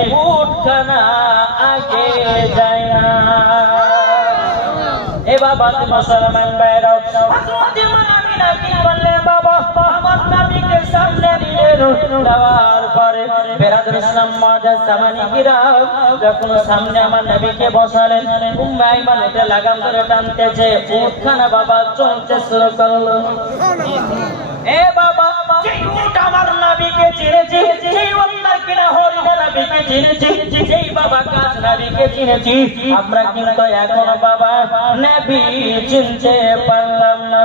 উঠখানা আগে যায় না। এ বাবা মুসলমান ভাইরা, আমিনা কি বললেন, বাবা আমার নবীকে সামনে নিলেন, দেওয়ার পরে বেরাদুল ইসলাম মাদার সামানি কিরাম যখন সামনে আমার নবীকে বসালেন, উম্মে আইমান এটা লাগাম ধরে টানতেছে, উঠখানা বাবা চলতে শুরু করলো। এ বাবা উঠ আমার নবীকে চিনেছি, সেই উম্মার কিনা হরিদা নবীকে চিনেছি, সেই বাবা কাজ নবীকে চিনেছি, আমরা কিন্তু এখনো বাবা নবী চিনতে পারলাম না।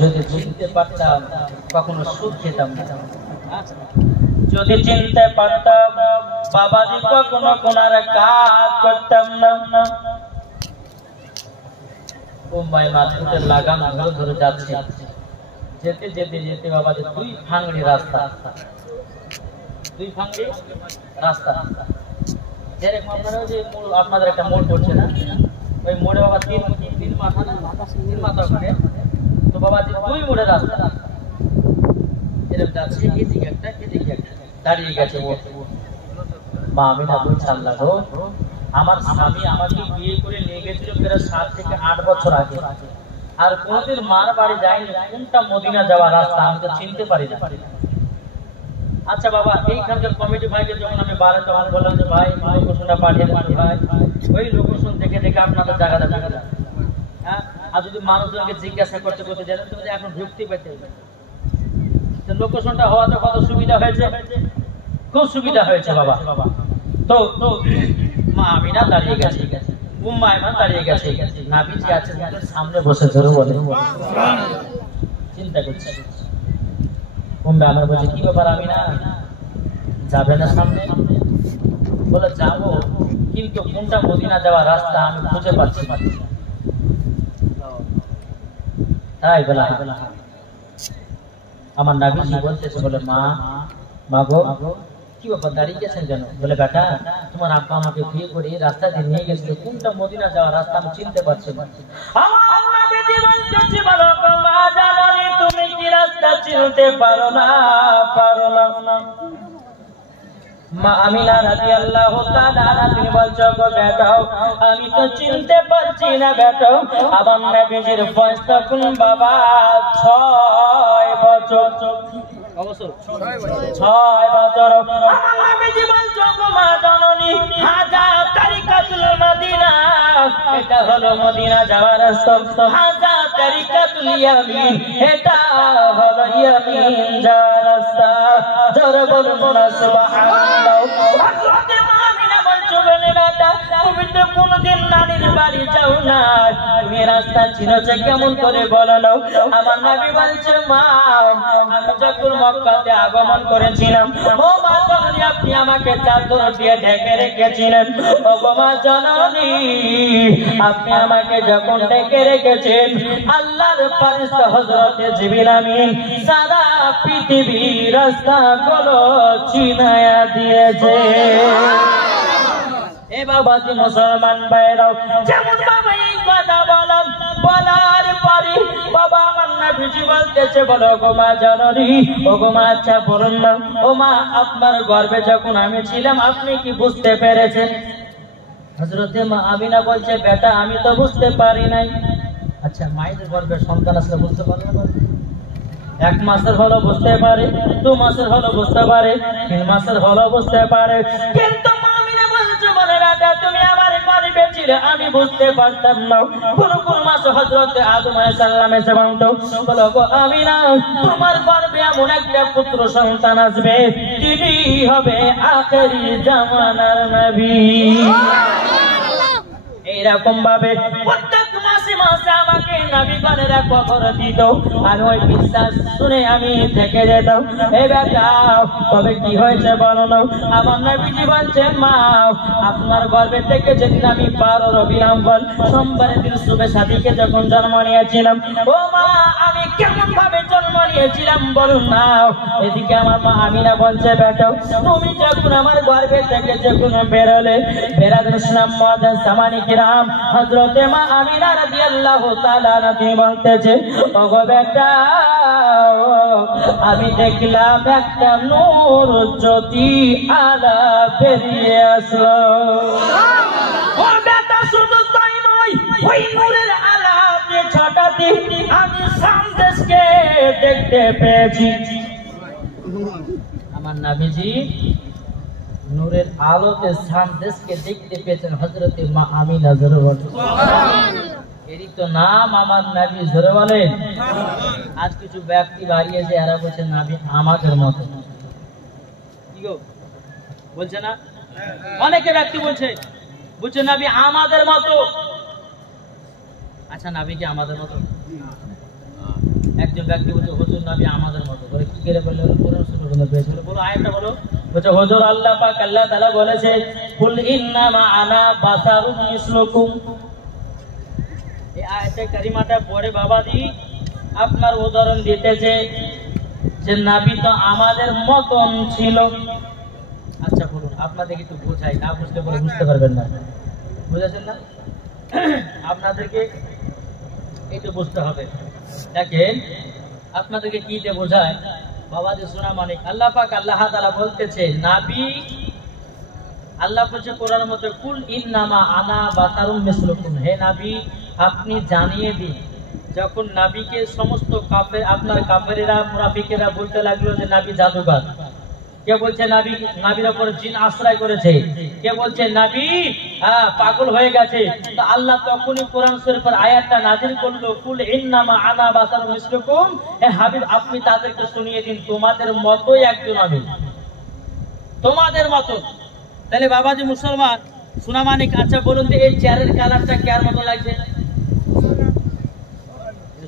যদি চিনতে পারতাম কখনো সুদ খেতাম না, যদি চিনতে পারতাম বাবাজি কখনো কোনার কাজ করতাম না। উম্মায় মাসুদের লাগাম ধরে ধরে যাচ্ছে, যেতে যেতে যেতে বাবাজি দুই ফাংড়ি রাস্তা, দুই ফাংড়ি রাস্তা, যেরকম আপনারা যে আপনাদের একটা মোড় পড়ছে না, ওই মোড়ে বাবা তিন মাথা ওখানে, তো বাবাজি দুই মোড়ে রাস্তা এরকম যাচ্ছে, এদিকে একটা এদিকে একটা, দাঁড়িয়ে গেছে। মা আমিনা বলছে, আল্লাহ গো, আমার স্বামী আমাকে বিয়ে করে নিয়ে গেছিল প্রায় 7 থেকে 8 বছর আগে, আর কোনদিন মার বাড়ি যায়নি, কোনটা মদিনা যাওয়ার রাস্তা আমি তো চিনতে পারি না। আচ্ছা বাবা, এইখানকার কমিটি ভাইকে যখন আমি বারে তখন বললাম যে ভাই লোকেশনটা পাঠিয়ে দেন ভাই, ওই লোকেশন দেখে দেখে আপনাদের জায়গাটা জায়গা, হ্যাঁ। আর যদি মানুষজনকে জিজ্ঞাসা করতে করতে জানেন তুমি এখন ঢুকতে পেতে, লোকেশনটা হওয়াতে কত সুবিধা হয়েছে, খুব সুবিধা হয়েছে বাবা। তো মা আমিনা দাঁড়িয়ে গেছে, উম্মে আইমান দাঁড়িয়ে গেছে, নবীজি আছে সামনে বসে ধরে বলে চিন্তা করছে। উম্মে আইমান বলছে, কি ব্যাপার আমিনা, যাবে না সামনে? বলে যাবো, কিন্তু কোনটা মদিনা যাওয়ার রাস্তা আমি খুঁজে পাচ্ছি না। তাই বলা আমার নবীজি বলতেছে, বলে মা গো কি ব্যাপার দাঁড়িয়ে গেছেন কেন? বলে বেটা, তোমার আব্বা আমাকে বিয়ে করে রাস্তা দিয়ে নিয়ে গেছিল, কোনটা মদিনা যাওয়ার রাস্তা আমি চিনতে পারছি না। আমার নবীজি বলতেছে, বলো মা জানি তুমি কি রাস্তা চিনতে পারো না? মা আমিনা রাদিয়াল্লাহু তাআলা তিনি বলছো, গো বেটা আমি তো চিনতে পারছি না বেটা, আমার নবীজির বয়স তখন বাবা 6 বছর। 6 বছর। আমার নবীজি বলছো, গো মা জননী, হাজা তারিকাতুল মদিনা, এটা হলো মদিনা যাওয়ার রাস্তা, হাজা তারিকাতুল ইয়ামিন, এটা হলো ইয়ামিন যাওয়ার রাস্তা। জোরে বলুন না সুবহানাল্লাহ। হযরত মা আমিনা বলছো, বলে বেটা তুমি তো কোনদিন নানির বাড়ি যাও না, তুমি রাস্তা চিনোছে কেমন করে বলো না? আমার নবী বলছে, মা আমি যখন মক্কাতে আগমন করেছিলাম, ও মা জননী আপনি আমাকে চাদর দিয়ে ঢেকে রেখেছিলেন, ও গো মা জননী আপনি আমাকে যখন ঢেকে রেখেছেন, আল্লাহর ফেরেশতা হযরত জিবরিল আমিন সারা পৃথিবীর রাস্তাগুলো চিনায়া দিয়েছে। এ বাবাজি মুসলমান ভাইরাও, যেমন বাবা এই কথা বলার পরে বাবা আমার নবীজি বলতেছে, বলো গো মা জননী, ও গো মা আচ্ছা বলুন না, ও মা আপনার গর্ভে যখন আমি ছিলাম আপনি কি বুঝতে পেরেছেন? হযরতে মা আমিনা বলছে, বেটা আমি তো বুঝতে পারি নাই। আচ্ছা মায়ের গর্ভে সন্তান আসলে বুঝতে পারে না? 1 মাসের হলো বুঝতে পারে, 2 মাসের হলো বুঝতে পারে, 3 মাসের হলো বুঝতে পারে, কিন্তু তুমি আমার গর্ভে ছিলে আমি বুঝতে পারতাম না। কোন মাস হযরত আদম আলাইহিস সালাম এসে বলতো, বলো গো আমিনা তোমার গর্ভে এমন একটা পুত্র সন্তান আসবে, তিনি হবে আখেরি জামানার নবী। এইরকম ভাবে প্রত্যেক মাসে মাসে আমাকে নবীগণেরা খবর দিত, আর ওই বিশ্বাস শুনে আমি থেকে যেতাম। এ বেটা তবে কি হয়েছে বলো না? আমার নবীজি বলছে, মা আপনার গর্ভে থেকে যেদিন আমি 12 রবিউল আউয়াল সোমবারের দিন শুভে সাদিকে যখন জন্ম নিয়েছিলাম, ও মা আমি কেমন ভাবে জন্ম নিয়েছিলাম বলুন না। এদিকে আমার মা আমিনা বলছে, বেটা তুমি যখন আমার গর্ভে থেকে যখন বেরোলে, বেরাদুল ইসলাম মুআজ্জাজ সামানি কিরাম হযরতে মা আমিনা রাদিয়াল্লাহু রাদিয়াল্লাহু তাআলা আনহু বলতেছে, ওগো বেটা, আমি দেখলাম একটা নূর জ্যোতি আলা বেরিয়ে আসলো। ও বেটা, শুধু তাই নয়, ওই নূরের আলোতে ছটাতে আমি সন্দেশকে দেখতে পেয়েছি। আমার নবীজি নূরের আলোতে সন্দেশকে দেখতে পেয়েছেন হযরতে মা আমিনা। জোরে বলেন সুবহানাল্লাহ। এরই তো নাম আমার নবী। জোরে বলেন। আজ কিছু ব্যক্তি বাড়িয়েছে, এরা বলছে নবী আমাদের মতো। কি গো বলছে না? অনেকে ব্যক্তি বলছে নবী আমাদের মতো। আচ্ছা, নবী কি আমাদের মতো? একজন ব্যক্তি বলছে হুজুর নবী আমাদের মতো। বলে কি করে বললে? কোরআন সুন্নাহ পেয়েছিল। বলো আয়াতটা বলো। বলছে হুজুর আল্লাহ পাক আল্লাহ তাআলা বলেছে, কুল ইন্নামা আনা বাশারুম মিসলুকুম। এই আয়াতে কারিমাটা পড়ে বাবাজি আপনার উদাহরণ দিতেছে যে নবী তো আমাদের মতন ছিল। আচ্ছা বলুন, আপনাদেরকে একটু বোঝাই, না বুঝতে পারে বুঝতে পারবেন না। বুঝেছেন না? আপনাদেরকে একটু বুঝতে হবে। দেখেন আপনাদেরকে কি দিয়ে বোঝায় বাবাজি শোনা মানিক। আল্লাহ পাক আল্লাহ তাআলা বলতেছে নবী, আল্লাহ বলছে কোরআনের মধ্যে, কুল ইন্নামা আনা বাশারুম মিসলুকুম। হে নবী, আপনি জানিয়ে দিন। যখন নবীকে সমস্ত কাফের, আপনার কাফেরেরা মুনাফিকেরা বলতে লাগলো যে নবী জাদুকর, কে বলছে নবীর উপর জিন আশ্রয় করেছে, কে বলছে নবী পাগল হয়ে গেছে, তো আল্লাহ তখনই কোরআন শরীফের আয়াতটা নাযিল করলো, কুল ইন্নামা আনা বাশারুম মিসলুকুম। হে হাবিব, আপনি তাদেরকে শুনিয়ে দিন তোমাদের মতোই একজন আমি, তোমাদের মতো। তাহলে বাবাজি মুসলমান শোনা মানিক, আচ্ছা বলুন তো এই চেয়ারের কালারটা কার মতো লাগছে?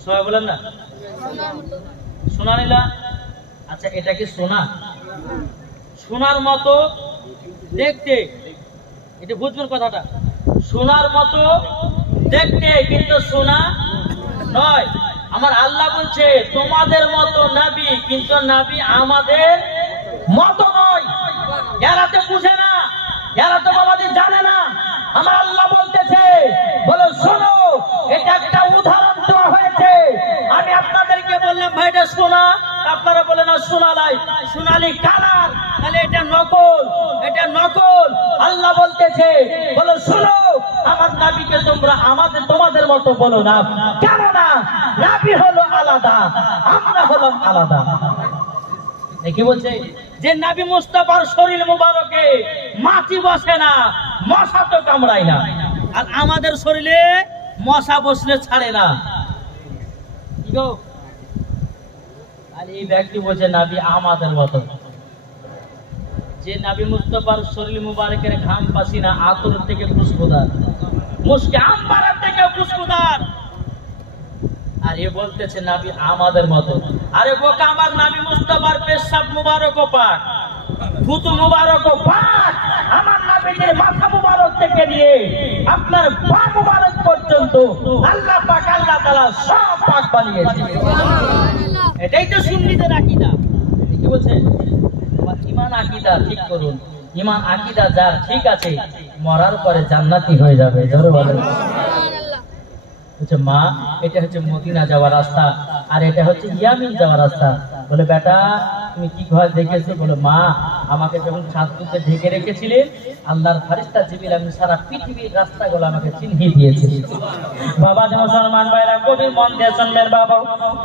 সবাই বলেন না সোনা নীলা। আচ্ছা এটা কি সোনা? সোনার মতো দেখতে, এটা বুঝবেন কথাটা। সোনার মতো দেখতে কিন্তু সোনা নয়। আমার আল্লাহ বলছে তোমাদের মতো নবী, কিন্তু নবী আমাদের মতো নয়। এরা তো বুঝে না, এরা তো বাবাদের জানে না। আমার আল্লাহ বলতেছে, বলো শোনো, এটা একটা উদাহরণ দেওয়া হয়েছে। আমি আপনাদেরকে বললাম ভাই এটা সোনা, আপনারা বলে না সোনা নাই, সোনালি কালার, তাহলে এটা নকল, এটা নকল। আল্লাহ বলতেছে, বলো শোনো, আমার নবীকে তোমরা তোমাদের মতো বলো না, কেননা নবী হলো আলাদা, আমরা হলাম আলাদা। কি বলছে যে নবী মুস্তাফার শরীর মুবারকে মাছি বসে না, মশা তো কামড়ায় না, আর আমাদের শরীরে মশা বসলে ছাড়ে না। কি গো? আর এই ব্যক্তি বলছে নবী আমাদের মতো। যে নবী মুস্তাফার শরীর মুবারকের ঘাম পাসিনা আতর থেকে খুশবুদার, মুশকে আম্বারের থেকে খুশবুদার, আর এ বলতেছে নবী আমাদের মতো। আরে বোকা, আমার নবী মুস্তাফার পেশাব মুবারকও পাক, থুতু মুবারকও পাক। আমার নবীর মাথা মুবারক থেকে নিয়ে আপনার পা মুবারক পর্যন্ত আল্লাহ পাক আল্লাহ তাআলা সব পাক বানিয়েছে। সুবহানাল্লাহ। এটাই তো সুন্নিদের আকীদা। কি বলছে? ঈমান আকীদা ঠিক করুন। ঈমান আকীদা যার ঠিক আছে, মরার পরে জান্নাতি হয়ে যাবে। জোরে বলেন সুবহানাল্লাহ। বলছে মা, এটা হচ্ছে মদিনা যাওয়ার রাস্তা, আর এটা হচ্ছে ইয়ামিন যাওয়ার রাস্তা। বলে বেটা তুমি কি ঘর দেখেছো? বলে মা, আমাকে যখন ছাদপুরতে ঢেকে রেখেছিলেন, আল্লাহর ফেরেশতা জিবরিল আমি সারা পৃথিবীর রাস্তাগুলো আমাকে চিনিয়ে দিয়েছে। বাবা যে মুসলমান ভাইরা কবির মন দিয়ে শুনবেন বাবা,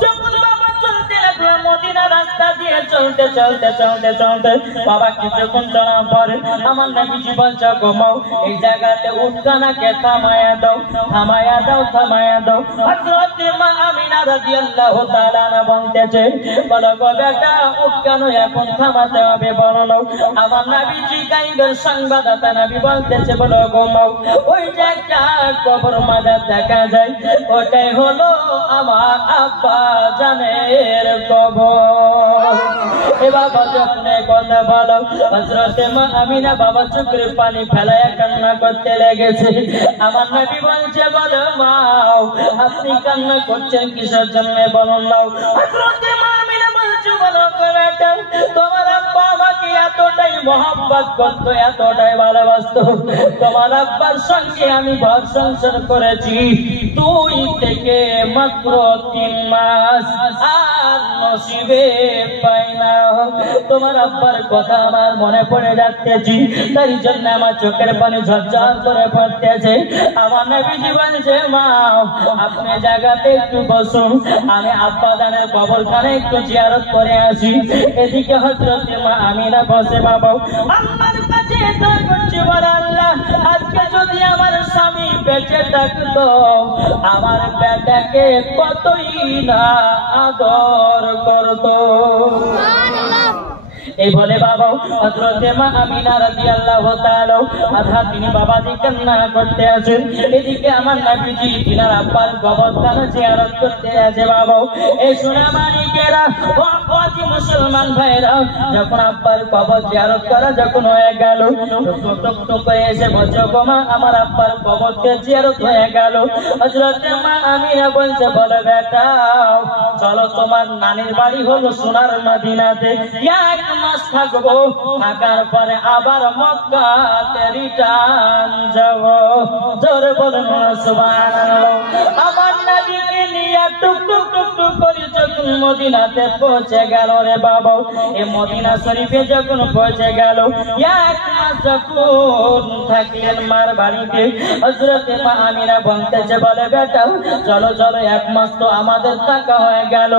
যখন বাবা চলতে লাগলো মদিনা রাস্তা দিয়ে চলতে চলতে চলতে চলতে বাবা কিছুক্ষণ চলার পরে আমার নবীজি বলছে ঘুমাও, এই জায়গাতে উঠখানাকে থামায়া দাও, থামায়া দাও, থামায়া দাও। হযরত মা আমিনা রাদিয়াল্লাহু তাআলা আনহা বলতেছে, বলো গো বেটা উঠখানা এখন থামাতে হবে, বলো। আমার নবীজি গায়েবের সংবাদদাতা নবী বলতেছে, বলো ঘুমাও, ওই জায়গা কবর মাজার দেখা যায়, ওটাই হলো আমার আব্বা জানের কবর। এবার যখন কথা বলো, হযরত মা আমিনা বাবা চোখের পানি ফেলায় কান্না করতে লেগেছে। আমার নবী বলছে, বলো মা আপনি কান্না করছেন কিসের জন্য, বলুন নাও। হযরত মা আমিনা বলছে, বলো বেটা তোমার আব্বা আমাকে এতটাই মহব্বত করতো, এতটাই ভালোবাসতো, তোমার আব্বার সঙ্গে আমি ঘর সংসার করেছি, 2 থেকে মাত্র 3 মাস আর নসিবে পাই না। তোমার আব্বার কথা আমার মনে পড়ে যাচ্ছে, তার জন্য আমার চোখের পানি ঝরঝর করে পড়তেছে। আমার নবীজি বলছে, মা আপনি জায়গাতে একটু বসুন, আমি আব্বা জানের কবরখানে একটু জিয়ারত করে আসি। এদিকে হযরত মা আমিনা বসে বাবা আল্লাহর কাছে দোয়া করছে, বলে আল্লাহ আজকে যদি আমার স্বামী বেঁচে থাকতো আমার বেটাকে কতই না আদর করতো। এই বলে বাবা হযরত মা আমিনা রাদিয়াল্লাহু তাআলা আধা তিনি বাবাজি কান্না করতে আছেন, এদিকে আমার নবীজি তিনার আব্বার কবরখানা জিয়ারত করতে আছে। বাবা এই সোনা মানিকেরা বাবাজি মুসলমান ভাইরা যখন আব্বার কবর জিয়ারত করা যখন হয়ে গেল, টুক টুক করে এসে বলছে, মা আমার আব্বার কবরকে জিয়ারত হয়ে গেল। হযরত মা আমিনা বলছে, বলে বেটা চলো তোমার নানির বাড়ি হলো সোনার মদিনাতে, 1 মাস থাকবো, থাকার পরে আবার মক্কাতে রিটার্ন যাব। জোরে বলুন সুবহানাল্লাহ। আমার নবীকে নিয়ে টুক টুক টুক টুক করে যখন মদিনাতে পৌঁছে গেল রে বাবা, এই মদিনা শরীফে যখন পৌঁছে গেল, 1 মাস যখন থাকলেন মার বাড়িতে, হযরত মা আমিনা বলতেছে, বলে বেটা চলো চলো 1 মাস তো আমাদের থাকা হয়ে গেল,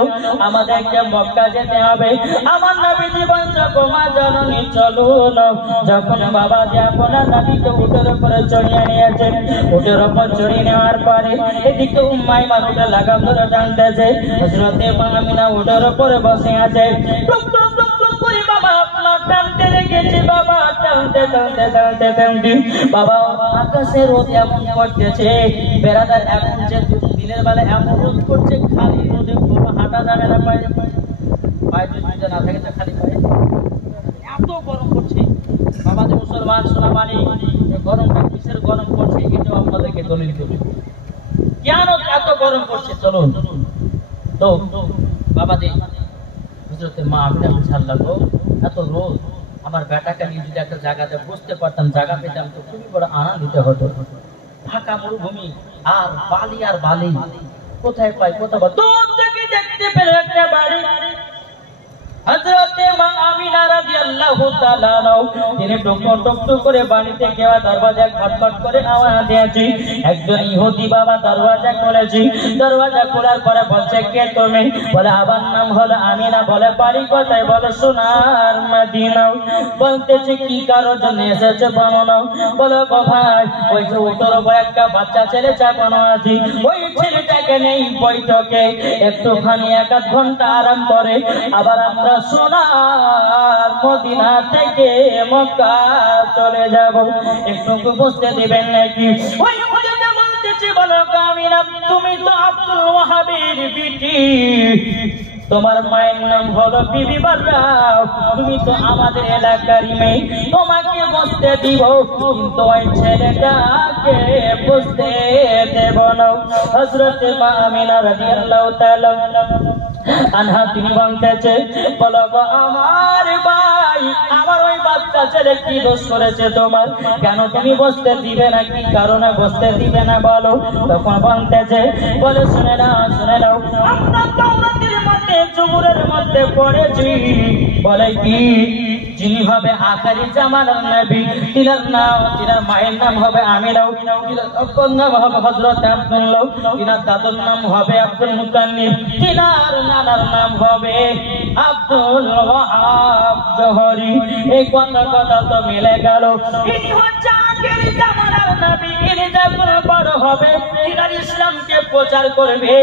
আমাদেরকে মক্কা যেতে হবে। আমার নবীজি বলছে, মা জননী চলুন। যখন বাবা যে আপনার নবীকে উটের উপরে চড়িয়ে নিয়েছেন, উটের উপর চড়িয়ে নেওয়ার পরে এদিকে উম্মাই মানুষের লাগাম ধরে টানতেছে, হযরত মা আমিনা উটের উপরে বসে আছে। টুক টুক টুক টুক করে বাবা আপনার টানতে লেগেছে, বাবা টানতে টানতে টানতে টানতে বাবা আকাশে রোদ এমন করতেছে বেড়াদার, এখন যে দিনের বেলা এমন রোদ করছে, খালি রোদে বাবা হাঁটা যাবে না, পায়ে পায়ে যদি না থাকে খালি পায়ে এত গরম করছে। বাবা যে মুসলমান সোনা মানি গরমটা কিসের গরম করছে এটাও আপনাদেরকে দলিল করি, কেন এত গরম করছে চলুন। তো বাবা যে হযরত মা আমিনা বুঝাল্লাহ গো এত রোদ, আমার বেটাকে নিয়ে যদি একটা জায়গাতে বসতে পারতাম, জায়গা পেতাম তো খুবই বড় আনন্দিত হতো। ফাঁকা মরুভূমি আর বালি কোথায় পাই, কোথাও দূর থেকে দেখতে পেলে একটা বাড়ি। হযরত মা আমিনা রাদিয়াল্লাহু তাআলা তিনি টক করে বাড়িতে কেউ দরজা খটখট করে আওয়াজ দিয়েছে। একজন ইহুদি বাবা দরজা খুলেছে, দরজা খোলার পরে বলছে, কে তুমি? বলে আমার নাম হলো আমিনা। বলে বাড়ি কোথায়? বলে সোনার মদিনা। বলতেছে কি কারোর জন্য এসেছে বলো না। বলে গো ভাই ওই যে উত্তর উপর একটা বাচ্চা ছেলে চাপানো আছে, ওই ছেলেটাকে নেই বৈঠকে একটুখানি 1-8 ঘন্টা আরাম করে আবার আমরা সোনার মদিনা থেকে মক্কা চলে যাব, একটু বুঝতে দিবেন নাকি? ওই মদিনা বলতেছে, বলো আমিনা তুমি তো আব্দুল ওয়াহাবের বিটি, তোমার মায়ের নাম হলো বিবি বাররা, তুমি তো আমাদের এলাকারই মেয়ে, তোমাকে বসতে দিব কিন্তু ওই ছেলেটাকে বসতে দেব না। হযরত মা আমিনা রাদিয়াল্লাহু তাআলা আনহা তিনি বলতেছে, বলো আমার ভাই আমার ওই বাচ্চা ছেলে কি দোষ করেছে তোমার, কেন তুমি বসতে দিবে না, কি কারণে বসতে দিবে না বলো? তখন বলতেছে, বলে শুনে নাও আমরা তাওরাতের মধ্যে জুবুরের মধ্যে পড়েছি, বলে কি যিনি হবে আখিরি জামানার নবী তিনার মায়ের নাম হবে আমিনা, তিনার আব্বার নাম হবে হযরত আব্দুল্লাহ, তিনার দাদুর নাম হবে আব্দুল মুতাল্লিব, তিনার নানার নাম হবে আব্দুল ওয়াহাব জোহরি। এই কথা তো মিলে গেল। ইনি হচ্ছে আখিরি জামানার নবী, ইনি যখন বড় হবে তিনার ইসলামকে প্রচার করবে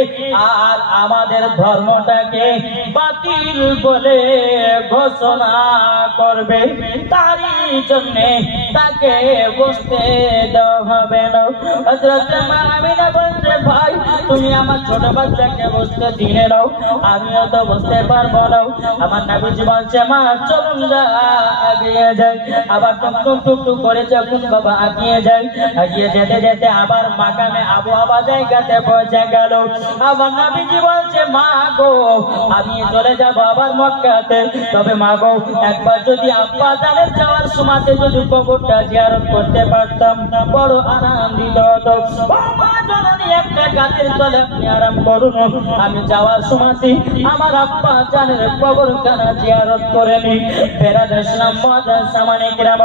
আর আমাদের ধর্মটাকে বাতিল বলে ঘোষণা করবে, তারই জন্য তাকে বসতে দেওয়া হবে না। হযরত মা আমিনা বলছে, ভাই তুমি আমার ছোট বাচ্চাকে বসতে দিয়ে নাও, আমিও তো বসতে পারবো না। আমার নবীজি বলছে, মা চলুন যা এগিয়ে যাই। আবার টুক করে যখন বাবা এগিয়ে যেতে যেতে আবার মাকামে আবহাওয়া জায়গাতে পৌঁছে গেল। আমার নবীজি বলছে, মা গো আমি চলে যাব আবার মক্কাতে, তবে মা গো একবার যদি আব্বা জানের যাওয়ার সময়তে যদি কবর কবরটা জিয়ারত করতে পারতাম, বড় আরাম দিত। মা জননী একটা গাছের তলে আপনি আরাম করুন, আমি যাওয়ার সময় আমার আব্বা জানের কবরখানা জিয়ারত করে নি। ফেরাদ ইসলাম মুআজ্জাজ সামানে কিরাম,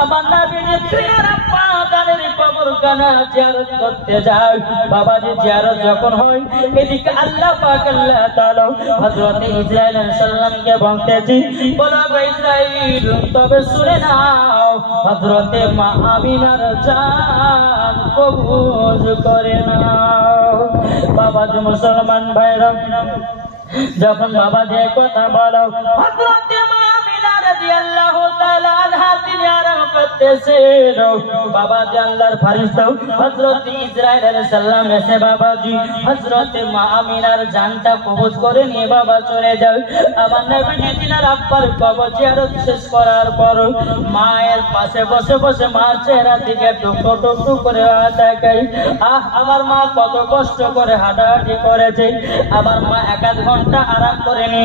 আমার নবীজি প্রিয় আব্বা জানের কবরখানা জিয়ারত করতে যায়। বাবাজি জিয়ারত যখন হয়, এদিকে আল্লাহ পাক আল্লাহ তাআলা হযরত ইসরাইল আলাইহিস সালামকে বলতেছি, বলো ইসরাইল তবে শুনে নাও, হযরত মা আমিনার জান কবুল করে নাও। বাবাজি মুসলমান ভাইরা, যখন বাবাজি কথা বলো, হযরত মা আমিনা রাদিয়াল্লাহু তাআলা আনহা তিনি আরাম করতেছেন। বাবাজি আল্লাহর ফেরেশতা হযরত ইসরাইল আলাইহিস সালাম এসে বাবাজি হযরত মা আমিনার জানটা কবজ করে নিয়ে বাবা চলে যায়। আমার নবীজি তিনার আব্বার কবর জিয়ারত শেষ করার পর মায়ের পাশে বসে বসে মার চেহারা দিকে টুকরো টুকরো করে তাকাই। আমার মা কত কষ্ট করে হাঁটাহাঁটি করেছে, আমার মা এক আধ ঘন্টা আরাম করে নি,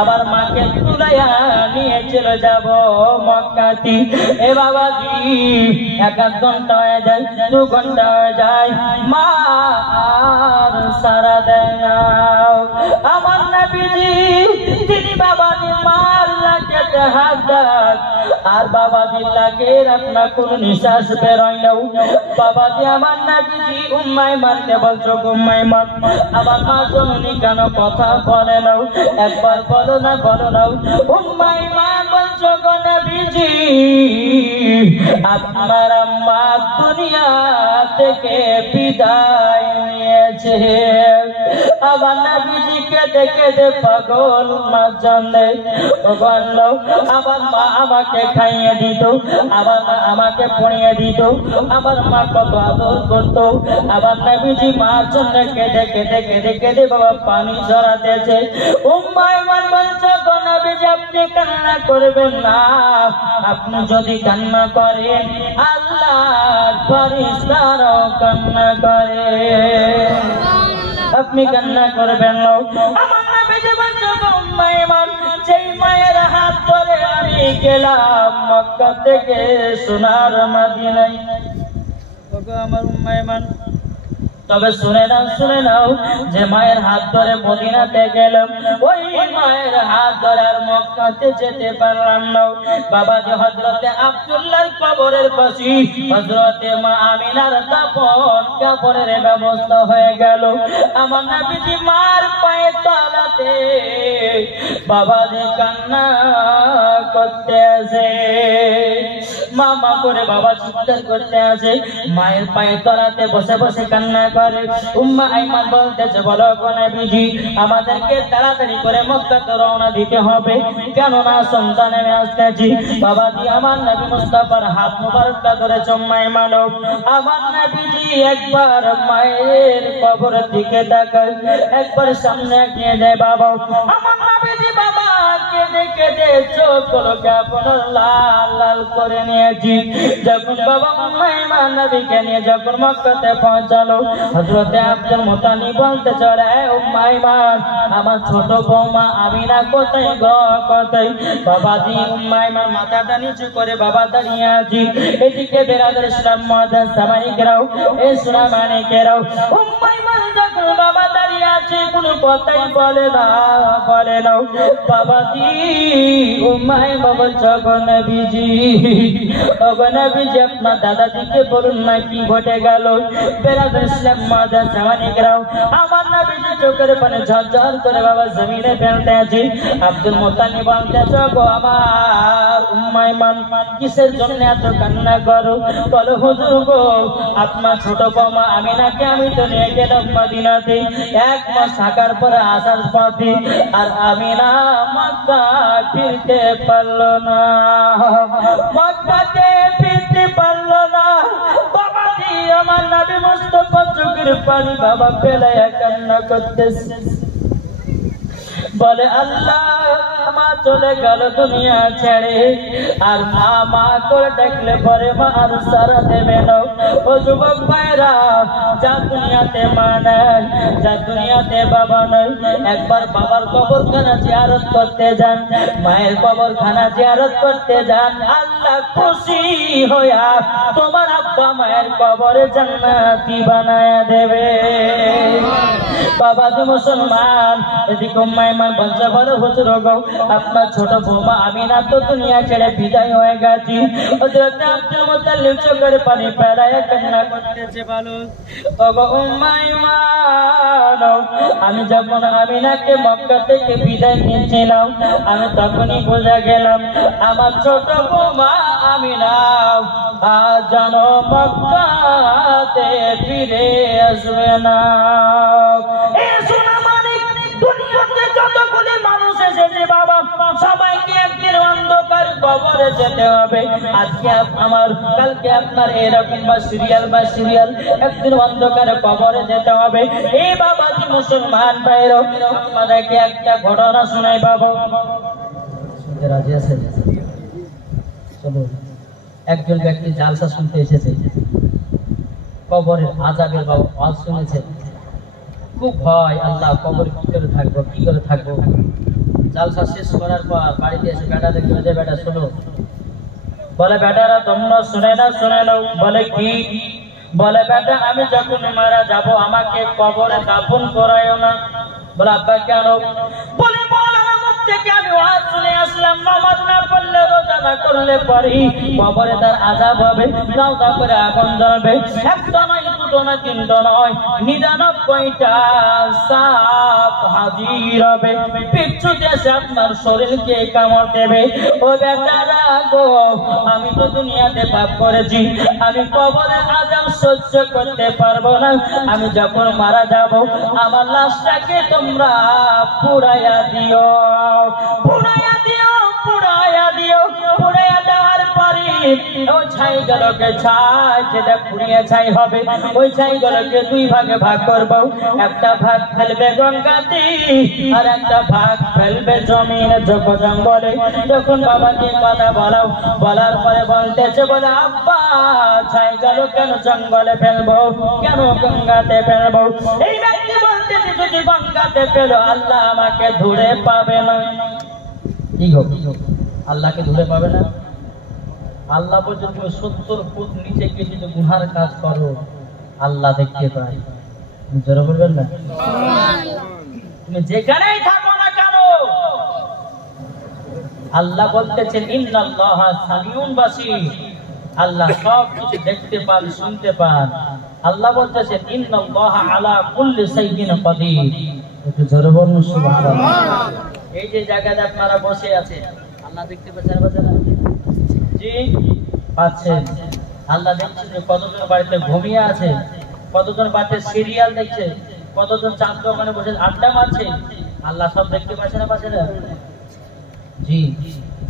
আবার মাকে তুলাইয়া নিয়ে চলে যাব মক্কাতে। এ বাবাজি এক আধ ঘন্টা হয়ে যায়, 2 ঘন্টা হয়ে যায়, মা আর সারা দেয় না। আমার নবীজি তিনি বাবাজির মার লাগতে হাত দেন, আর বাবাজির লাগে আপনার কোন নিঃশ্বাস বেরোয় না। বাবাজি আমার নবীজি উম্মাই মানতে বলছো, উম্মাই মান আমার মা জননী কেন কথা বলে না? একবার বলো না, বলো না, উম্মাই মান বলছো গো নবীজি আপনার আম্মা দুনিয়া থেকে বিদায় নিয়েছে। আমার নবীজি কেঁদে কেঁদে পাগল মা জানে। আমার মা আমাকে খাইয়ে দিত, আমার মা আমাকে পড়িয়ে দিত, আমার মা কত আদর করত। আমার নবীজি মার জন্য কেঁদে কেঁদে কেঁদে কেঁদে বাবা পানি ঝরাতেছে। উম্মাই মান বলছো গো নবীজি আপনি কান্না করবেন না, আপনি যদি কান্না করেন আল্লাহর ফেরেশতারাও কান্না করে, আপনি কান্না করবেন না। আমার নবীজি বলছো গো উম্মাই মান, যেই মায়ের হাত ধরে আমি গেলাম মক্কা থেকে সোনার মদিনায়, ওগো আমার উম্মাই মান তবে শুনে নাও যে মায়ের হাত ধরে মদিনাতে গেলাম, ওই মায়ের হাত ধরে আর মক্কাতে যেতে পারলাম না। বাবাজি হযরতে আব্দুল্লাহর কবরের পাশে হযরতে মা আমিনার দাফন কাপড়ের ব্যবস্থা হয়ে গেল। আমার নবীজি মার পায়ের তলাতে বাবাজি কান্না করতে আসে, মামা করে বাবা চিৎকার করতে আসে, মায়ের পায়ের তলাতে বসে বসে কান্না করে। উম্মা আইমান বলতেছে, বলো গো নবীজি আমাদেরকে তাড়াতাড়ি করে মক্কাতে রওনা দিতে হবে, কেননা সন্তান আমি আসতেছি। বাবাজি আমার নবী মুস্তাফার হাত মুবারকটা ধরে চম্মাই মানো। আমার নবীজি একবার মায়ের কবর দিকে তাকায়, একবার সামনে এগিয়ে যায়। বাবা আমার নবীজি বাবা কেঁদে কেঁদে চোখগুলো কেমন লাল লাল করে নিয়েছি। যখন বাবা উম্মাইমান নবীকে নিয়ে যখন মক্কাতে পৌঁছালো, হযরতে আব্দুল মুত্তালিব বলতে চলে, উম্মাইমান আমার ছোট বৌমা আমিনা কোথায় গো কোথায়? বাবাজি উম্মাইমান মাথাটা নিচু করে বাবা দাঁড়িয়ে আছি। এদিকে বেরাদার ইসলাম মুআজ্জাজ সামাইকেরাও এ সুনামানিকেরাও উম্মাইমান যখন বাবা দাঁড়িয়ে আছে কোনো কথাই বলে না, বলে না। বাবাজি উম্মাইমান বলছে, গো নবীজি, ওগো নবীজি আপনার দাদাজিকে বলুন না কি ঘটে গেল। বেরাদার ইসলাম মুআজ্জাজ সামাইকেরাও আমার নবীজি চোখের পানি ঝরঝর করে বাবা জমিনে ফেলতে আছে। আব্দুল মুত্তালিব বলতেছে, গো আমার উম্মাইমান কিসের জন্য এত কান্না করো? বলো হুজুর গো আপনার ছোট বৌমা আমিনাকে আমি তো নিয়ে গেলাম মদিনাতে, 1 মাস থাকার পরে আসার পথে আর আমিনা মক্কা ফিরতে পারলো না, মক্কাতে ফিরতে পারলো না। বাবাজি আমার নবী মুস্তাফা চোখের পানি বাবা ফেলাইয়া কান্না করতেছে, বলে আল্লাহ আমার চলে গেল দুনিয়া ছেড়ে, আর মা মা করে ডাকলে পরে মা আর সারা দেবে না। ও যুবক ভাইরা, যা দুনিয়াতে মা নাই, যা দুনিয়াতে বাবা নাই, একবার বাবার কবরখানা জিয়ারত করতে যান, মায়ের কবরখানা জিয়ারত করতে যান। আল্লাহ খুশি হইয়া তোমার আব্বা মায়ের কবরে জান্নাতি বানায়া দেবে। বাবা তো মুসলমান, এদিকে উম্মাইমান বলছে বলো হুজুর গো, আপনার ছোট বৌমা আমিনা তো দুনিয়া ছেড়ে বিদায় হয়ে গেছি। হযরত আব্দুল মুত্তালিব চোখের পানি ফেলায় কান্না করতেছে। বলো ওগো উম্মাইমান, আমি যখন আমিনাকে মক্কা থেকে বিদায় নিয়েছিলাম, আমি তখনই বুঝে গেলাম আমার ছোট বৌমা আমিনা আজ যেন মক্কাতে ফিরে আসবে না। দুনিয়াতে যতগুলি মানুষ এসেছে বাবা, সবাইকে একদিন অন্ধকার কবরে যেতে হবে। আজকে আমার, কালকে আপনার এরকম বা সিরিয়াল একদিন অন্ধকার কবরে যেতে হবে। এই বাবাজি মুসলমান ভাইরা, আমাদেরকে একটা ঘটনা শোনাই বাবা। শুনতে রাজি আছেন? চলো, একজন ব্যক্তি জালসা শুনতে এসেছে, কবরের আযাবের বাবা ওয়াজ শুনেছে, খুব ভয়, আল্লাহ কবর কি করে থাকবো। জালসা শেষ করার পর বাড়িতে এসে বেটা দেখতে, যে বেটা শোনো, বলে বেটারা তোমরা শুনে নাও। বলে কি? বলে বেটা আমি যখন মারা যাব আমাকে কবরে দাফন করায়ও না। বলে আব্বা কেন? বলে থেকে আমি ওয়াজ শুনে আসলাম, নামাজ না পড়লে রোজা না করলে পরে কবরে তার আযাব হবে, দাউদা করে আগুন জ্বলবে। একটা নয়, দুটো নয়, তিনটা নয়, 99টা সাপ হাজির হবে, পিছু দিয়ে আপনার শরীরকে কামড় দেবে। ও বেটারা গো, আমি তো দুনিয়াতে পাপ করেছি, আমি কবরে আযাব সহ্য করতে পারবো না। আমি যখন মারা যাব আমার লাশটাকে তোমরা পুড়াইয়া দিও। পুড়াইয়া দেওয়ার পরে ওই ছাইগুলোকে যেটা পুড়িয়ে ছাই হবে, ওই ছাইগুলোকে দুই ভাগে ভাগ করবো। একটা ভাগ ফেলবে গঙ্গাতে, আর একটা ভাগ ফেলবে জমিনে জঙ্গলে। যখন বাবাকে কথা বলার পরে বলতেছে, বলে আব্বা ছাইগুলো কেন জঙ্গলে ফেলবো, কেন গঙ্গাতে ফেলবো? এই ব্যক্তি বলতেছে যদি গঙ্গাতে ফেলো আল্লাহ আমাকে ধরে পাবে না। কি হোক, আল্লাহকে ধরে পাবে না? আল্লাহ বলছে তুমি 70 ফুট নিচে গিয়ে যদি গুনার কাজ করো আল্লাহ দেখতে পায়। জোরে বলবেন না? তুমি যেখানেই থাকো না কেন, আল্লাহ বলতেছেন ইন্নাল্লাহা সামিউন বাসীর, আল্লাহ সব কিছু দেখতে পান, শুনতে পান। আল্লাহ বলতেছেন ইন্নাল্লাহা আলা কুল্লি শাইইন কাদির। একটু জোরে বলুন সুবহানাল্লাহ। এই যে জায়গাতে আপনারা বসে আছেন, আল্লাহ দেখতে পাচ্ছেন? জি পাচ্ছেন। আল্লাহ দেখছেন যে কতজন বাড়িতে ঘুমিয়ে আছে, কতজন বাড়িতে সিরিয়াল দেখছে, কতজন চাঁদ দোকানে বসে আড্ডা মারছে। আল্লাহ সব দেখতে পাচ্ছে না, পাচ্ছে না? জি,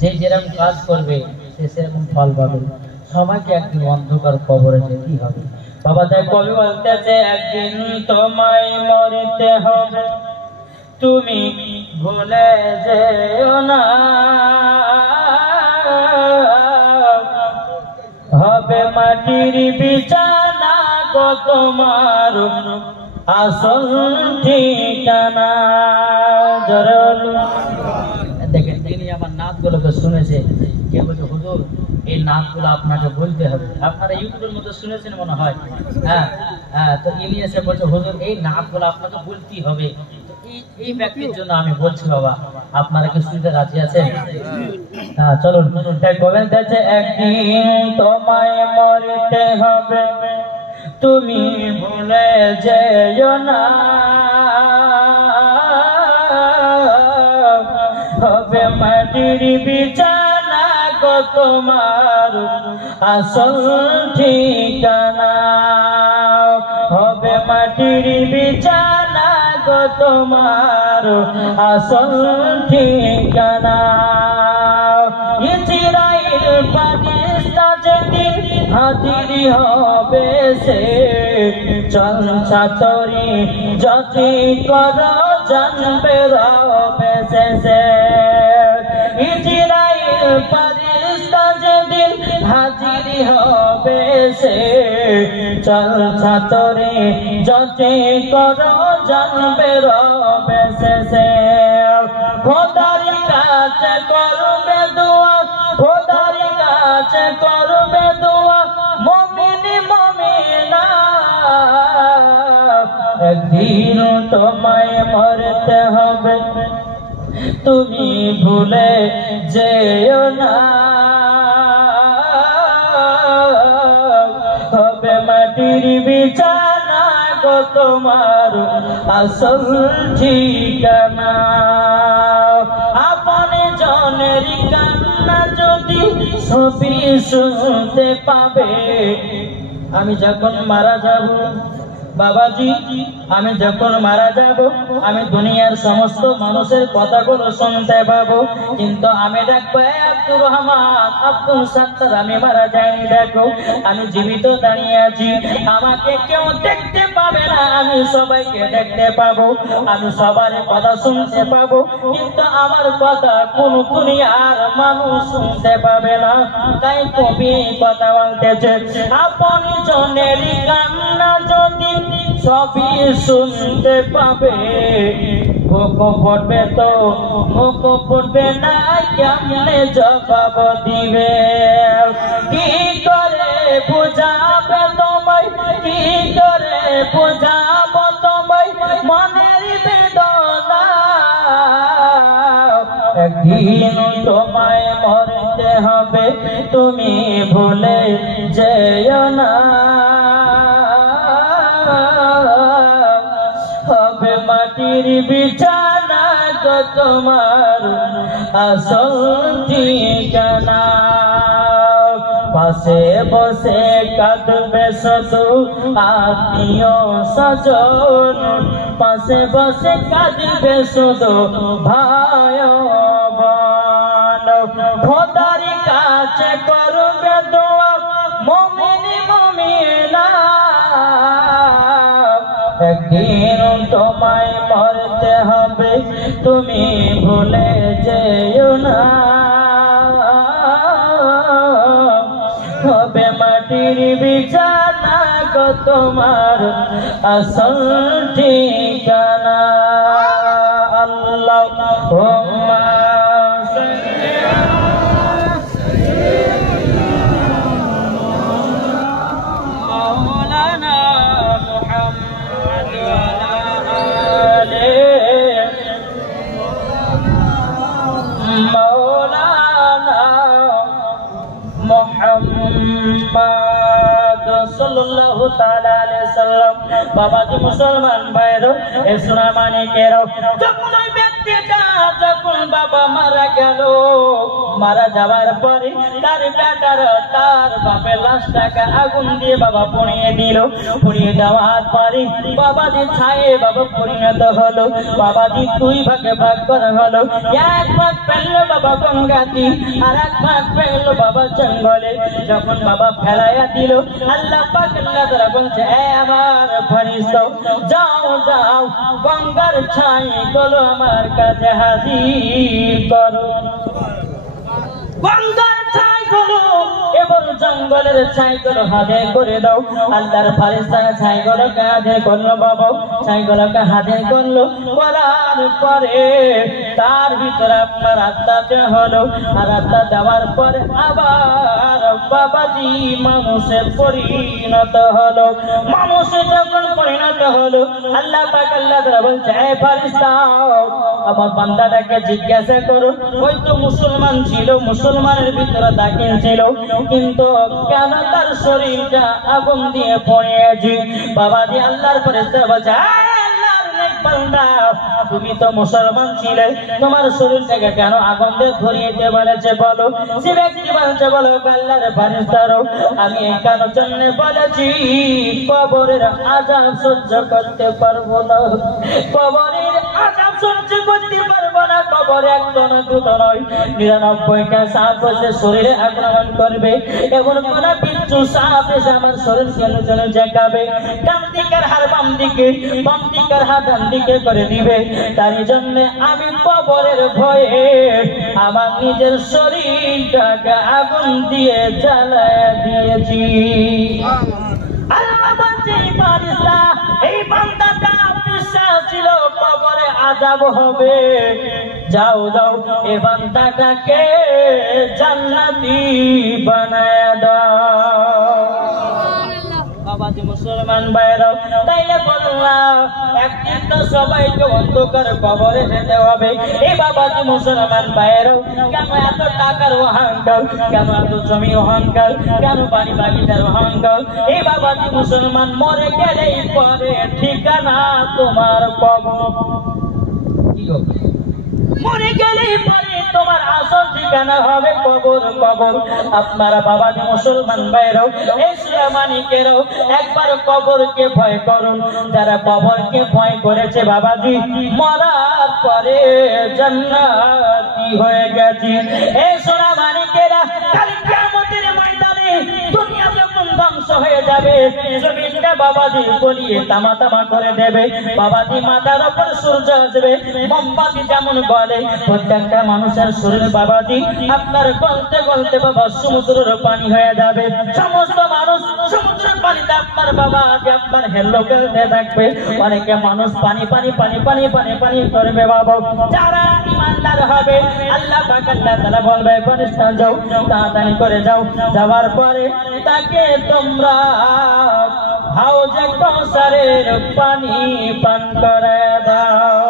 যে যেরকম কাজ করবে সে সেরকম ফল পাবে। সবাইকে একদিন অন্ধকার কবরে যেতেই হবে বাবা। তাই কবি বলতেছে একদিন তোমায় মরতে হবে, তুমি ভুলে যেও না, হবে মাটির বিছানা গো তোমার আসল ঠিকানা। দেখেন, তিনি আমার নাতগুলোকে শুনেছে, কে বলছে হুজুর এই নাতগুলো আপনাকে বলতে হবে। আপনারা ইউটিউবের মধ্যে শুনেছেন মনে হয়, হ্যাঁ হ্যাঁ। তো ইনি এসে বলছে হুজুর এই নাতগুলো আপনাকে বলতেই হবে। এই ব্যক্তির জন্য আমি বলছি বাবা, আপনারা কি শুনতে রাজি আছেন? হ্যাঁ চলুন। কবেন দেখছে একদিন তোমায় মরতে হবে, তুমি ভুলে যেও না, হবে মাটির বিছানা গো তোমার আসল ঠিকানা, হবে মাটির বিছানা গো তোমার আসল ঠিকানা। ইসরাইল পাকিস্তান যেদিন হাজির হবে সে, চঞ্চা চরি যতি কর জানবে রবে শেষে। হাজির হবে সে। চল ছাতরে যতে করো জানবে রবে সে। খোদার কাছে করবে দোয়া, খোদার কাছে করবে দোয়া মুমিন মুমিনা। একদিন তোমায় মরতে হবে, তুমি ভুলে যেও না। হবে মাটির বিছানা গো তোমার আসল ঠিকানা। আপনি জনের কান্না যদি সবই শুনতে পাবে, আমি যখন মারা যাব বাবাজি, আমি যখন মারা যাব আমি দুনিয়ার সমস্ত মানুষের কথাগুলো শুনতে পাবো, কিন্তু আমি দেখবো আব্দুর রহমান, আব্দুল সত্তার আমি মারা যাইনি, দেখো আমি জীবিত দাঁড়িয়ে আছি। আমাকে কেউ দেখতে পাবে না, আমি সবাইকে দেখতে পাবো, আমি সবার কথা শুনতে পাবো, কিন্তু আমার কথা কোন দুনিয়ার মানুষ শুনতে পাবে না। তাই তুমি কথা বলতেছে আপনি জনের কান্না যদি সবই শুনতে পাবে, মুখ পড়বে তো মুখ পড়বে না, কেমনে জবাব দিবে? কি করে বুঝাবে তোমায়, কি করে বুঝাব তোমায় মনের বেদনা? একদিন তোমায় মরতে হবে, তুমি ভুলে যেও না। হবে মাটির বিছানা গো তোমার আসল ঠিকানা। পাশে বসে কাঁদবে শুধু আত্মীয় স্বজন, পাশে বসে কাঁদবে শুধু ভাই বোন। খোদার কাছে করবে দোয়া মুমিন মুমিনা। একদিন তোমায় মরতে হবে, তুমি ভুলে যেও না। হবে মাটির বিছানা গো তোমার আসল ঠিকানা। আল্লাহুম্মা বাবাজি মুসলমান ভাইরো, এ সোনা মানিকেরও, যখন ওই ব্যক্তিটা যখন বাবা মারা গেল, মারা যাওয়ার পরে তার বেটার তার বাপের লাশটাকে আগুন দিয়ে বাবা পুড়িয়ে দিল। পুড়িয়ে দেওয়ার পরে বাবাজি ছায়ে বাবা পরিণত হলো। বাবাজি দুই ভাগে ভাগ করা হলো, এক ভাগ পেল বাবা গঙ্গাতি, আর এক ভাগ পেল বাবা জঙ্গলে। যখন বাবা ফেলাইয়া দিল, আল্লাহ পাক আল্লাহ তাআলা বলছে এ আমার ফেরেশতা, যাও যাও গঙ্গার ছাই গুলো আমার কাছে হাজির করো। গঙ্গার ছাই গুলো এবং জঙ্গলের ছাই গুলো হাতে করে দাও। আল্লাহর ফেরেশতা ছাই গুলো হাতে করলো বাবা, ছাই গুলোকে হাতে করলো, করার পরে তার ভিতরে আপনার আত্মাতে হলো, আর আত্মা দেওয়ার পরে আবার বাবাজি মানুষে পরিণত হলো। মানুষে যখন পরিণত হলো, আল্লাহ পাক আল্লাহ তাআলা বলছে হে ফেরেশতা, আমার বান্দাটাকে জিজ্ঞাসা করো, ওই তো মুসলমান ছিল, মুসলমানের ভিতরে দাখিল ছিল, কিন্তু কেন তার শরীরটা আগুন দিয়ে পড়েছে? বাবাজি আল্লাহর ফেরেশতা বলছে বান্দা, তুমি তো মুসলমান ছিলে, তোমার শরীরটাকে কেন আগুন দিয়ে ধরিয়ে দিয়ে বলেছে বলো? সে ব্যক্তি বলছে বলো আল্লাহর ফেরেশতারও আমি এই কারণের জন্য বলেছি, কবরের আযাব সহ্য করতে পারবো না, কবরের আযাব সহ্য করতে পারবো না, কবরে একটা না দুটো নয় 99টা সাপ এসে শরীরে আক্রমণ করবে, এমন কোন বিচ্ছু সাপ এসে আমার শরীর চলে জাগাবে, ডান দিকের হাড় বাম দিকে, বাম দিকের হাড় ডান দিকে করে দিবে। তার জন্য আমি কবরের ভয়ে আমার নিজের শরীরটাকে আগুন দিয়ে জ্বালায় দিয়েছি। আল্লাহ বলছে ফারিস্তা, এই বান্দাটা বিশ্বাস ছিল কবরে আযাব হবে, যাও যাও এই বান্দাটাকে জান্নাতি বানায় দাও। বাবাজি মুসলমান ভাইরাও, তাইলে বললাম একদিন তো সবাইকে অন্ধকার কবরে যেতে হবে। এই বাবাজি মুসলমান ভাইরাও, কেন এত টাকার অহংকার, কেন এত জমি অহংকার, কেন বাড়ি বাগিচার অহংকার? এই বাবাজি মুসলমান, মরে গেলেই পরে ঠিকানা তোমার কবর। কি গো, মরে গেলেই পরে তোমার আসল ঠিকানা হবে কবর। কবর আপনারা বাবাজি মুসলমান ভাইরাও, এই সুরামানিকেরাও একবার কবরকে ভয় করুন। যারা কবরকে ভয় করেছে বাবাজি, মরার পরে জান্নাতি হয়ে গেছে। এই সুরামানিকেরা কাল কিয়ামতের ময়দানে দুনিয়া যখন ধ্বংস হয়ে যাবে, জমিনটা বাবাজি গলিয়ে তামা তামা করে দেবে। বাবাজি মাথার উপর সূর্য আসবে, মোমবাতি যেমন গলে প্রত্যেকটা মানুষের শরীর বাবাজি আপনার গলতে গলতে বাবা সমুদ্রের পানি হয়ে যাবে। সমস্ত মানুষ সমুদ্রের পানিতে আপনার বাবাজি আপনার হেল্লো খেলতে থাকবে। অনেকে মানুষ পানি পানি পানি পানি পানি পানি করবে বাবা। যারা ইমানদার হবে আল্লাহ পাক আল্লাহ তাআলা বলবে ফেরেশতা যাও, তাড়াতাড়ি করে যাও। যাওয়ার পরে তাকে তোমরা হাউজে কাউসারের পানি পান করে দাও।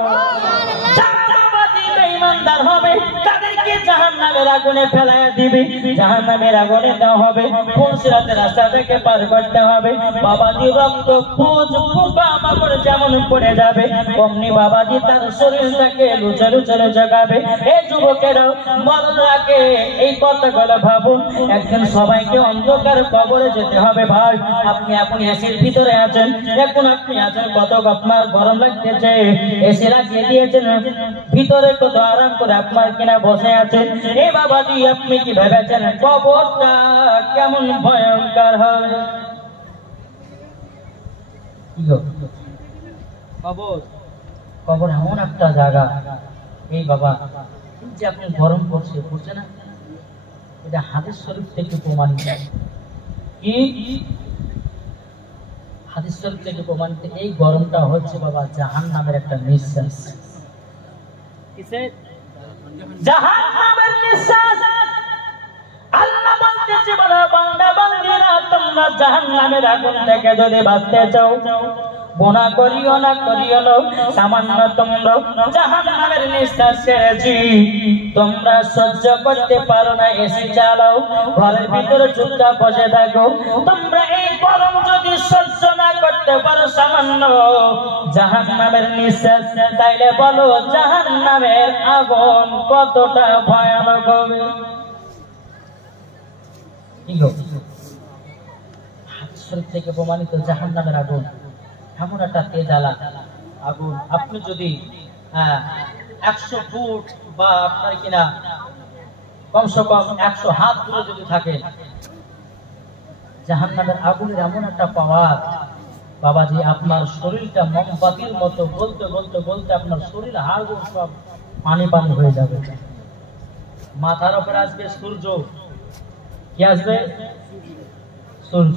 ইমানদার হবে তাদেরকে জাহান্নামের আগুনে ফেলায়া দিবে, জাহান্নামের আগুনে দেওয়া হবে। ফুলসিরাতের রাস্তা থেকে পার করতে হবে। বাবাজি রক্ত পুজ পোকামাকড় যেমন পড়ে যাবে, অমনি বাবাজি তার শরীরটাকে লুচে লুচে জাগাবে। এই যুবকেরাও মরণ আগে এই কথাগুলো ভাবুন, একদিন সবাইকে অন্ধকার কবরে যেতে হবে। ভাই আপনি এখন এসির ভিতরে আছেন, এখন আপনি আছেন কত আপনার গরম লাগতেছে, এসি লাগিয়ে দিয়েছেন, ভিতরে কত আরাম করে আপনার কিনা বসে আছেন। এই বাবাজি আপনি কি ভেবেছেন কবরটা কেমন ভয়ঙ্কর হবে? কবর কবর এমন একটা জায়গা, এই বাবা যে আপনি গরম করছে করছে না, এটা হাদিস শরীফ থেকে প্রমাণিত। কি হাদিস শরীফ থেকে প্রমাণিত? এই গরমটা হচ্ছে বাবা জাহান্নামের একটা নিঃশ্বাস। কিসের? জাহান্নামের নিঃশ্বাস। আল্লাহ বলতেছে বান্দা বান্দীরা, তোমরা জাহান্নামের আগুন থেকে যদি বাঁচতে চাও, গুনাহ করিও না করিও না, সামান্য তোমরা জাহান্নামের নিঃশ্বাস ছেড়েছি, তোমরা সহ্য করতে পারো না, এসি চালাও, ঘরের ভিতরে চুপচাপ বসে থাকো। তোমরা এই গরম যদি সহ্য না করতে পারো সামান্য জাহান্নামের নিঃশ্বাস, তাইলে বলো জাহান্নামের আগুন কতটা ভয়ানক হবে? কি গো, হাদিস শরীফ থেকে প্রমাণিত জাহান্নামের আগুন এমন একটা তেজালা আগুন, আপনি যদি 100 ফুট বা আপনার কিনা কমসে কম 100 হাত দূরে যদি থাকে, জাহান্নামের আগুনের এমন একটা পাওয়ার বাবাজি, আপনার শরীরটা মোমবাতির মতো বলতে বলতে বলতে আপনার শরীর হাড়গোড় সব পানি পানি হয়ে যাবে। মাথার উপরে আসবে সূর্য। কি আসবে? সূর্য।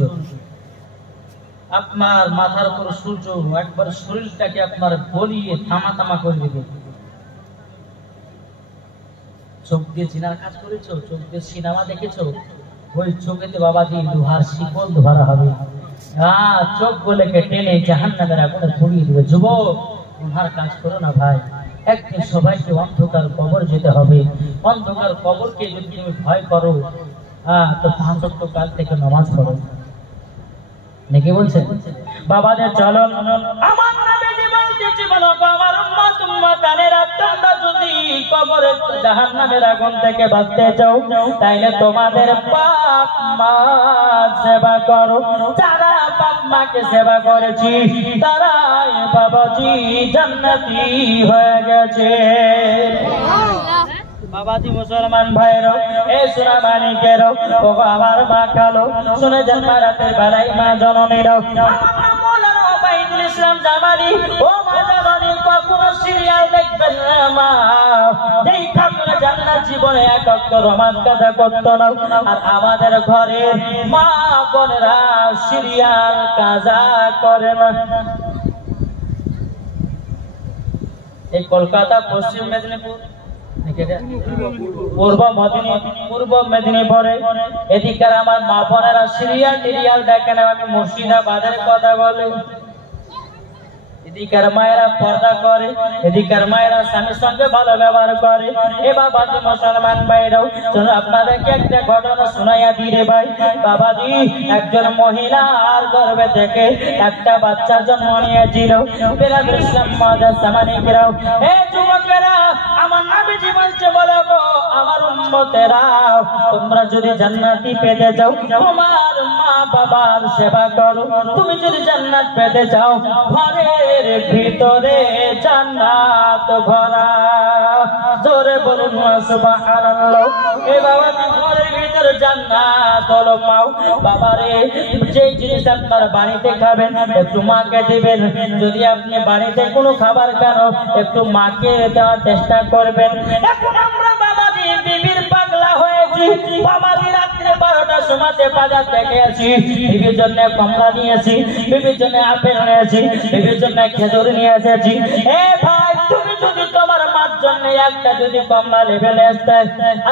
আপনার মাথার উপর সূর্য একবার শরীরটাকে আপনার গলিয়ে থামা থামা করে দিবে। চোখ দিয়ে চিনার কাজ করেছো, চোখ দিয়ে সিনেমা দেখেছো, ওই চোখেতে বাবাজি লোহার শিকল ধরা হবে, চোখ গুলোকে টেনে জাহান্নামের আগুনে পুড়িয়ে দিবে। যুবক, লোহার কাজ করো না ভাই, একদিন সবাইকে অন্ধকার কবর যেতে হবে। অন্ধকার কবরকে যদি তুমি ভয় করো, তো 5 ওয়াক্ত কাল থেকে নামাজ পড়ো। নাকি বলছেন বাবাদের? চলো আমার নবীজি বলতেছে, বলো আমার উম্মত উম্মতানেরা, তোমরা যদি কবরে জাহান্নামের আগুন থেকে বাঁচতে চাও, তাইলে তোমাদের পাপ মাঝ সেবা করো, যারা বাপ মাকে সেবা করেছি তারাই বাবাজি জান্নাতি হয়ে গেছে। বাবাজি মুসলমান ভাইরো, এ সোনা মানিকেরো, ও আমার মা কালো, শুনে জন্ম রাতের বেলায় মা জননীরাও, ইসলাম জামানি, ও মা জামানি, কখনো সিরিয়াল দেখবেন না মা। দেখা করে জান্নাত জীবনে এক অক্ষর রহমান কাজা করতো না। আর আমাদের ঘরে মা বোনেরা সিরিয়াল কাজা করে না। এই কলকাতা, পশ্চিম মেদিনীপুর, পূর্ব মেদিনীপুরে এদিকের আমার মা বোনেরা সিরিয়াল টিরিয়াল দেখে না। আমি মুর্শিদাবাদের কথা বলি, এদিকের মায়েরা পর্দা করে, এদিকের মায়েরা স্বামীর সঙ্গে ভালো ব্যবহার করে। এ বাবাজি মুসলমান ভাইরাও, চলো আপনাদেরকে একটা ঘটনা শোনাইয়া দিই রে ভাই। বাবাজি একজন মহিলার গর্ভে থেকে একটা বাচ্চার জন্ম নিয়েছিল। বেলাদুল ইসলাম মাদার সামানিকেরাও, এ যুবকেরা, আমার নবীজি বলছে, বলো গো আমার উম্মতেরা, তোমরা যদি জান্নাতি পেতে চাও তোমার মা বাবার সেবা করো। তুমি যদি জান্নাত পেতে চাও ঘরের ভিতরে জান্নাত ভরা। জোরে বলুন সুবহানাল্লাহ। এ বাবা ঘরের ভিতরে জান্নাত হলো পাও। বাবারে যে জিনিস আপনার বাড়িতে খাবেন একটু মাকে দিবেন। যদি আপনি বাড়িতে কোনো খাবার খান একটু মাকে দেওয়ার চেষ্টা করবেন। এখন আমরা বাবাজি বিবির পাগলা হয়েছি। বাবাজি রাত্রে 12টার সময় বাজার থেকে আসি, বিবির জন্য কমলা নিয়েছি, বিবির জন্য আপেল নিয়েছি, বিবির জন্য খেজুর নিয়ে এসেছি। এ ভাই, তুমি যদি তোমার মার জন্য একটা যদি কমলা লেভেলে আসতে,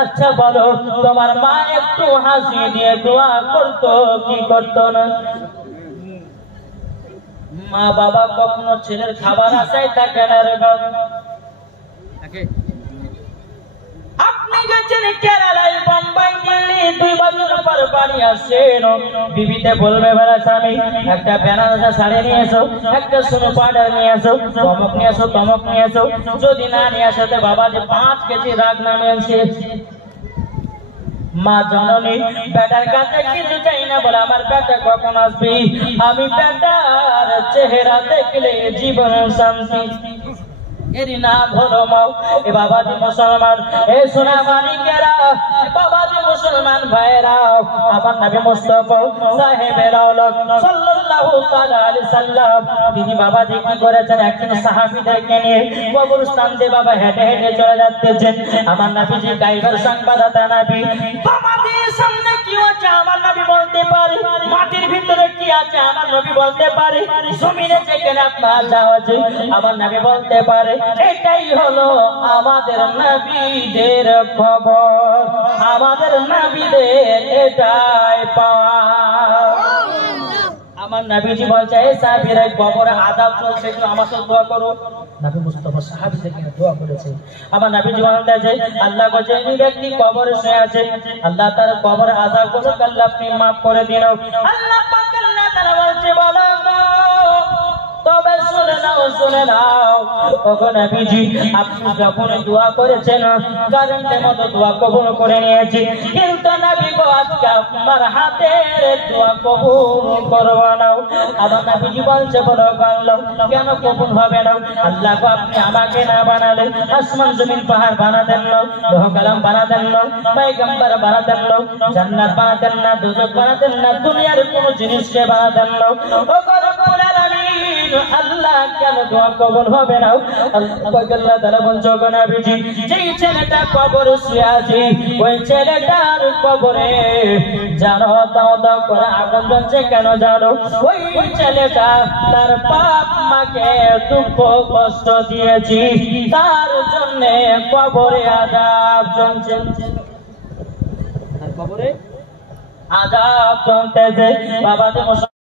আচ্ছা বলো তোমার মা একটু হাসি দিয়ে দোয়া করতো কি করতো না? মা বাবা কখনো ছেলের খাবার আশায় থাকে না রে বাবা। আপনি গেছেন কেরালায়, বোম্বাই, দিল্লি, 2 বছর পর বাড়ি আসছেন, বিবিতে বলবে বেলা স্বামী একটা বেনারসা শাড়ি নিয়ে এসো, একটা সোনো পাউডার নিয়ে এসো, তমক নিয়ে এসো, তমক নিয়ে এসো। যদি না নিয়ে আসতে বাবা যে 5 কেজি রাগ নামে এসে। মা জননী বেটার কাছে কিছু চাই না, বলে আমার বেটা কখন আসবি, আমি বেটার চেহারা দেখলে জীবন শান্তি। এরই নাম হলো মাও। এ বাবাজি মুসলমান, এ সোনা মানিকেরা, বাবাজি মুসলমান ভাইরা, আমার নবী মুস্তাফা সাহেবের আওলাদ সাল্লাল্লাহু তাআলা আলাইহি সাল্লাম, তিনি বাবাজি কি করেছেন, একজন সাহাবীদেরকে নিয়ে কবরস্থান দিয়ে বাবা হেঁটে হেঁটে চলে যাচ্ছেন। আমার নবীজি গায়বের সংবাদদাতা নবী, বাবাজির সামনে কি হচ্ছে আমার নবী বলতে পারে, মাটির ভিতরে কি আছে আমার নবী বলতে পারে, জমিনে যেখানে আপনার যা আছে আমার নবী বলতে পারে। এটাই হলো আমাদের নবীদের খবর, আমাদের নবীদের এটাই পাওয়া। আমার নবীজি বলছে, এই সাহাবীরা কবরে আযাব চলছে, একটু আমার সাথে দোয়া করো। নবী মুস্তাফা সাহাবীদেরকে দোয়া করেছে। আমার নবীজি বলতেছে, আল্লাহ বলে এই ব্যক্তি কবরে শুয়ে আছে, আল্লাহ তার কবরে আযাব করুক, আল্লাহ আপনি maaf করে দিন। আল্লাহ পাক আল্লাহ তাআলা বলছে, বলো তবে শুনে নাও, শুনে নাও, ওগো নবীজি আপনি যখন দোয়া করেছেন কারেন্টের মতো দোয়া কবুল করে নিয়েছি, কিন্তু নবী গো আজকে আপনার হাতের দোয়া কবুল করব না। আমার নবীজি বলছে, বলো আল্লাহ কেন কবুল হবে না? আল্লাহ গো আপনি আমাকে না বানালে আসমান জমিন পাহাড় বানাতেন না, লৌহ কলম বানাতেন না, পয়গম্বর বানাতেন না, জান্নাত বানাতেন না, দোজখ বানাতেন না, দুনিয়ার কোনো জিনিসকে বানাতেন না। ওগো রব্বুল আলামিন, আল্লাহ কেন দোয়া কবুল হবে না? আল্লাহ তাআলা বলছে, ওগো নবীজি যেই ছেলেটা কবরে শুয়ে আছে ওই ছেলেটার কবরে জানো দাও দাও করে আগুন জ্বলছে কেন জানো? ওই ছেলেটা তার বাপ মাকে দুঃখ কষ্ট দিয়েছি, তার জন্য কবরে আযাব চলছে, তার কবরে আযাব চলতেছে। বাবা